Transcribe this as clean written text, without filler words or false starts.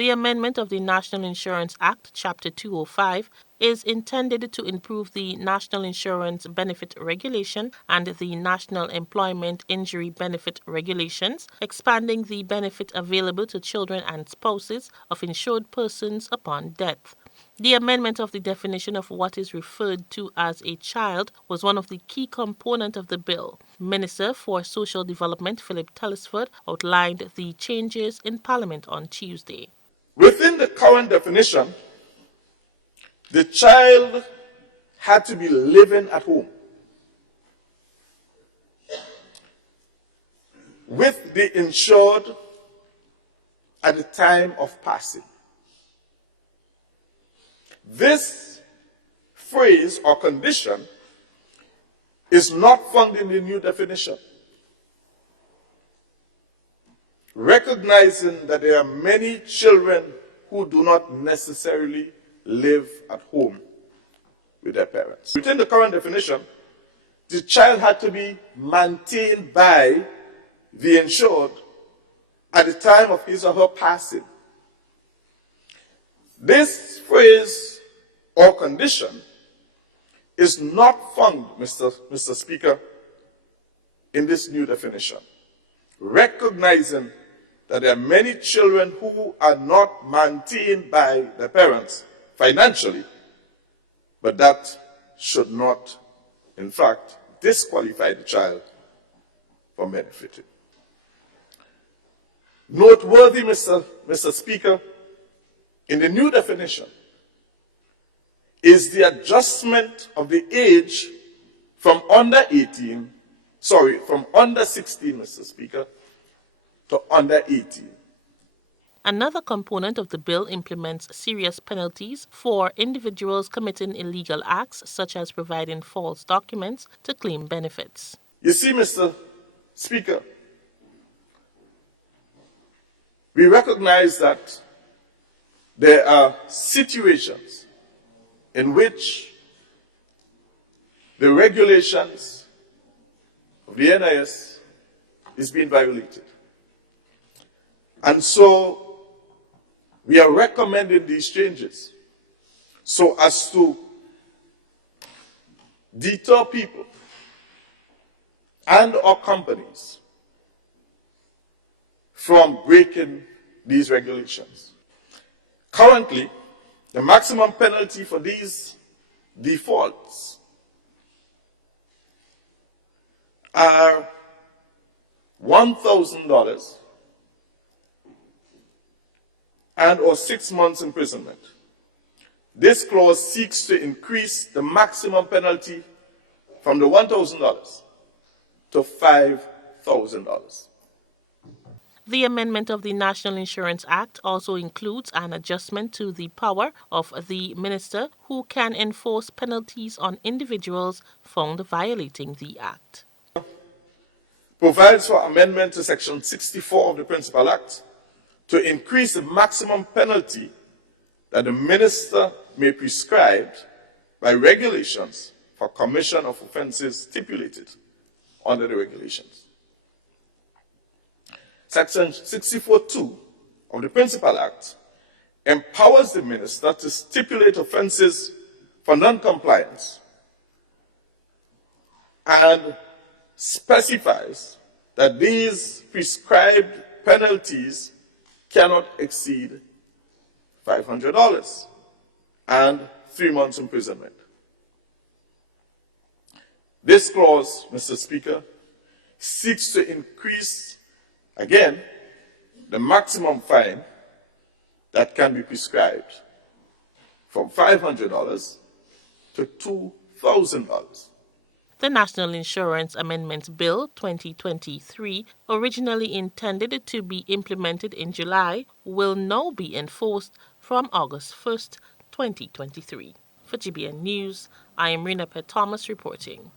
The amendment of the National Insurance Act, Chapter 205, is intended to improve the National Insurance Benefit Regulation and the National Employment Injury Benefit Regulations, expanding the benefit available to children and spouses of insured persons upon death. The amendment of the definition of what is referred to as a child was one of the key components of the bill. Minister for Social Development Philip Telesford outlined the changes in Parliament on Tuesday. Within the current definition, the child had to be living at home with the insured at the time of passing. This phrase or condition is not found in the new definition, recognizing that there are many children who do not necessarily live at home with their parents. Within the current definition, the child had to be maintained by the insured at the time of his or her passing. This phrase or condition is not found, Mr. Speaker, in this new definition, recognizing that there are many children who are not maintained by their parents financially, but that should not, in fact, disqualify the child from benefiting. Noteworthy, Mr. Speaker, in the new definition is the adjustment of the age from under 16, Mr. Speaker, to under 18. Another component of the bill implements serious penalties for individuals committing illegal acts, such as providing false documents to claim benefits. You see, Mr. Speaker, we recognize that there are situations in which the regulations of the NIS is being violated. And so we are recommending these changes so as to deter people and or companies from breaking these regulations. Currently, the maximum penalty for these defaults are $1,000 and or 6 months imprisonment. This clause seeks to increase the maximum penalty from the $1,000 to $5,000. The amendment of the National Insurance Act also includes an adjustment to the power of the minister who can enforce penalties on individuals found violating the Act. Provides for amendment to Section 64 of the Principal Act to increase the maximum penalty that the minister may prescribe by regulations for commission of offences stipulated under the regulations. Section 64(2) of the Principal Act empowers the minister to stipulate offences for non-compliance and specifies that these prescribed penalties cannot exceed $500 and 3 months imprisonment. This clause, Mr. Speaker, seeks to increase, again, the maximum fine that can be prescribed from $500 to $2,000. The National Insurance Amendment Bill 2023, originally intended to be implemented in July, will now be enforced from August 1st, 2023. For GBN News, I am Rina Thomas reporting.